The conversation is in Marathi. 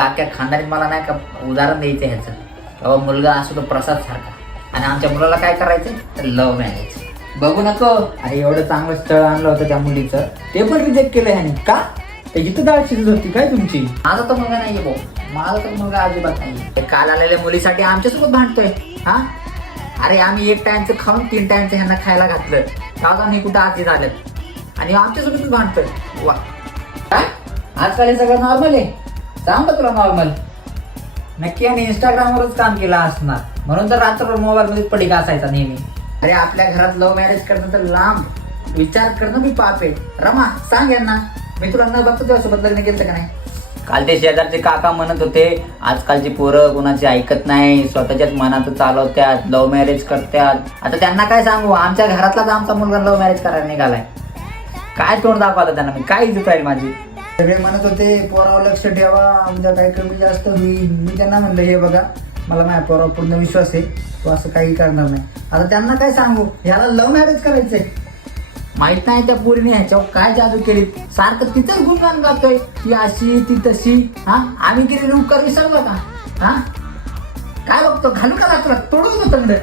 अख्ख्या खानदारीत मला नाही का उदाहरण द्यायचं ह्याचं. बाबा मुलगा असो तो प्रसाद सारखा, आणि आमच्या मुलाला काय करायचं तर लव्ह मॅरेज. बघू नको, अरे एवढं चांगलं स्थळ आणलं होतं त्या मुलीचं, ते पण रिजेक्ट केलं ह्याने. का तर इथं डाळ शिजत होती काय तुमची? माझा तर मुलगा नाहीये भाऊ, माझा तर मुलगा अजिबात नाहीये. काल आलेल्या मुलीसाठी आमच्यासोबत भांडतोय. हा अरे आम्ही एक टाइमचं खाऊन 3 टाइमचं ह्यांना खायला घातलं, तेव्हा नाही कुठं आजी झालं आणि आमच्यासोबतच भांडतोय. वा काय आजकाल हे सगळं नॉर्मल आहे? सांग तुला नॉर्मल नक्की. आणि इंस्टाग्रामवरच काम केलं असणार म्हणून तर रात्रभर मोबाईल मध्ये पडिका असायचा नेहमी. अरे आपल्या घरात लव्ह मॅरेज करणं तर लांब, विचार करणं मी पाप आहे. रमा सांग यांना, मी तुला न बघतो तुझ्यासोबत लग्न केलं का नाही? काल ते शेजारचे काका म्हणत होते आजकालची पोरं कोणाची ऐकत नाही, स्वतःच्याच मनात चालवत्यात, लव्ह मॅरेज करतात. आता त्यांना काय सांगू, आमच्या घरातलाच आमचा मुलगा लव्ह मॅरेज करायला निघालाय. काय तोंड दाखवलं त्यांना मी, काय इज्जत राहील माझी? सगळे म्हणत होते पोरावर लक्ष ठेवा, उद्या काही कमी जास्त होईल. मी त्यांना म्हणलं हे बघा मला माझ्या पोरावर पूर्ण विश्वास आहे, तो असं काही करणार नाही. आता त्यांना काय सांगू, ह्याला लव्ह मॅरेज करायचंय. माहित नाही त्या पोरीने ह्याच्यावर काय जादू केली, सारखं तिथंच गुणगान गातोय, ती अशी ती तशी. हा आम्ही केलेले उपकार विसरलो का? हा काय बघतो, घालू का तुला तोडून होतं.